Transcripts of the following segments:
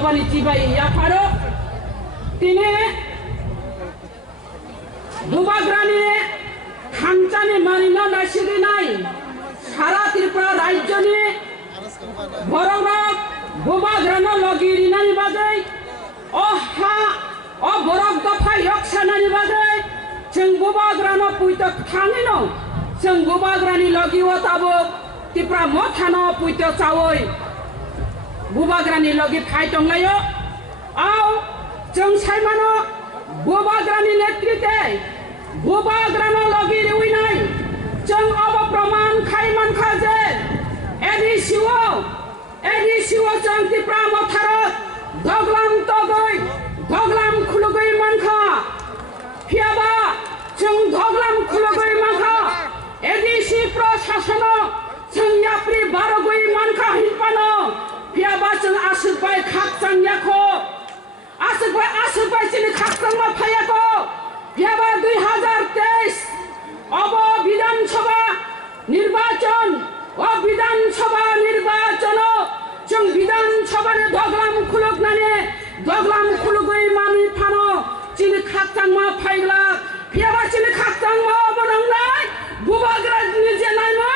obani cibai ya paro tini Bubagra ni Thansa ni manino nasiri nai sara Tripura rajyo ni borok Bubagra no logiri nani badai borok dafai yaksa nani badai जों Bubagra no puito thangi no जों Bubagra ni logi o tabo Tripura mothano puito chawoi Bubagra ni logi phai tonglayo au जों saimano Bubagra ni netritwe Bubagra no logi riwinai जों abo praman khai mankha je edi siwo जों Tripura motharo doglam togoi doglam khulugoi mankha Fiaba जों doglam khulugoi mankha edisi प्रशासन जों yapri barogoi mankha hinpano Fiaba जों asirbai khakchang yako asirbai chini khakchang ma phayako Fiaba 2023 abo বিধানসভা নির্বাচন বিধানসভা নির্বাচন जों বিধানসভার doglam khulug nane doglam khulugoi mani phano chini khakchang ma phaigla Fiaba chini khakchang ma Mwthangnai Bubagra ni je nai ma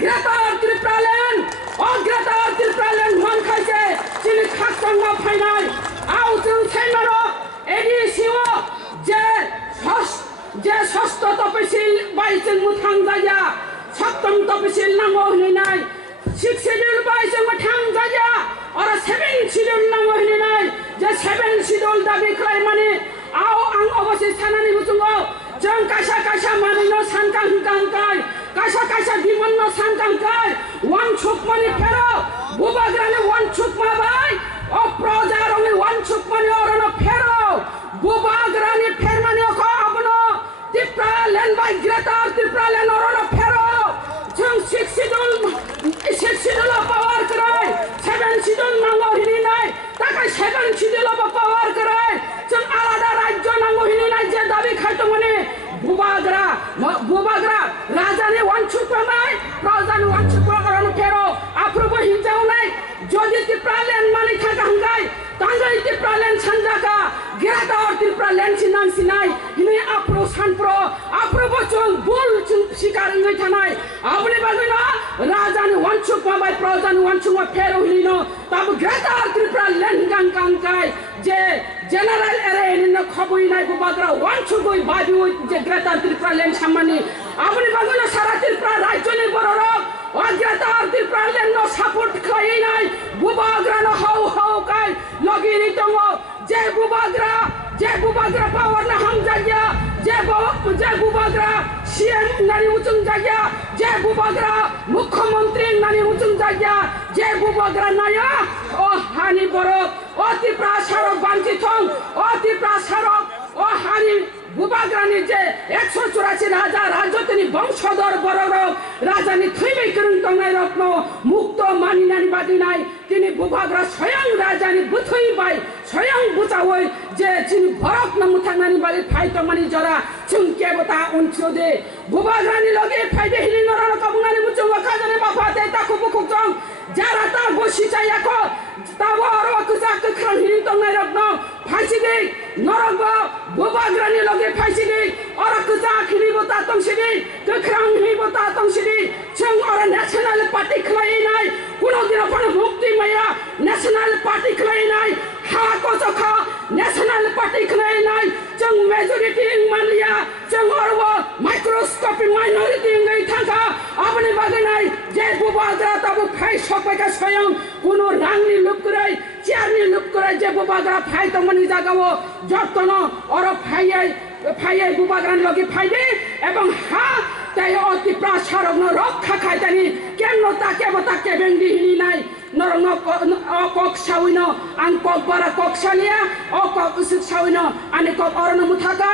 greater Tripura land greater Tripura land man khaise chini khakchang ma phainai au जों saimano edi siwo je ষষ্ঠ তপশিল 22 जों Mwthangnai সপ্তম তপশিল নাঙ্গো হইনাই 6 schedule 22 जों Mwthangnai और 7 schedule নাঙ্গো হইনাই যে 7 schedule দাবি খাই মানে আও আং অবশ্যই থানানি বুঝুঙ্গো जों कायसा मानिनो सानखांखांखाय कायसा बिमन्नो सानखांखाय वान छुक मानि फेरो Bubagra ni wan छुक माबाय प्रजारंनि wan छुक मानि अरनो फेरो Bubagra ni फेर मानि अखो आपनो Tripura land by greater Tripura land अरनो फेरो जों 6 শিডিউল पावर कराय 7 শিডিউল नांगो हिनिनाय ताकाय 7 শিডিউল पावर कराय जों आलादा राज्य नांगो हिनिनाय जे दाबि खायतो माने Bubagra rajani wan छुक माबाय प्रजानि wan छुक अरनो फेरो आप्रबो हिनजाव नाय যদি Tripura land मानि थाका हंगाय तांगाय Tripura land सानजाका greater Tripura land सिनां सिनाय हिनि आप्रो सानप्रो आप्रोबो जों बुल जों सिकारिङै थानाय आबनि बागैना राजानि wan छुक माबाय प्रजानि wan छुक मा फेरो हिनिनो ताबो greater Tripura land गांगांकाय जे general area हिनिनो खबुइनाय Bubagra wan छुकoi बादिउ जे greater Tripura land सामानि आबनि बागैना सारा Tripura राज्यनि बररक greater Tripura land no support खायनाय Bubagra no how काय लगिरि दङो जे Bubagra power na hamjaya je Bubagra CM nani ucung jaya je Bubagra mukhyamantri nani ucung jaya je Bubagra naya hani borok Tripura sarok banchithong Tripura sarok hani Bubagra ni je 184,000 রাজতনি বংশধর বড়রক রাজানি থইবাই করং তংনাই রত্ন মুক্ত মানিনানি বাদিনাই তিনি Bubagra স্বয়ং রাজানি বুথইবাই স্বয়ং বুচাওই যে চিনি ভরক না Mwthangnai বালি ফাইতো মানি জরা চুংকে বতা উনছদে Bubagra ni লগে ফাইদে হিলি নরন কবুনানি মুচং ওখাজনে বাফাতে তাকু বুকুচং যারা তা বসি চাইয়াকো তাবো আরো কুজা কখান হিলি তংনাই রত্ন ফাইসিদি নরগ Bubagra ni লগে ফাইসিদি আর কুজা খিলি বতা তংসিদি কখান হিলি বতা তংসিদি চং আর ন্যাশনাল পার্টি খলাইনাই কোনদিন আপনি মুক্তি মাইয়া ন্যাশনাল পার্টি খলাইনাই হাকো চখা ন্যাশনাল পার্টি খলাইনাই চং মেজরিটি মানলিয়া চং অরব মাইক্রোস্কোপিক মাইনরিটি গই থাকা আপনি বাগনাই যে Bubagra তাবো ফাই সবাইকে স্বয়ং কোন রাংনি লুপ করাই চেয়ারনি লুপ করাই যে Bubagra ফাই তমনি জাগাও যতন অর ফাইয়াই Bubagra লগে ফাইদে এবং তাই Tripura sarok no rokha khaitani kemno take bendi hini nai norong kok sawino an kok bara kok salia kok usik sawino ani kok orno muthaka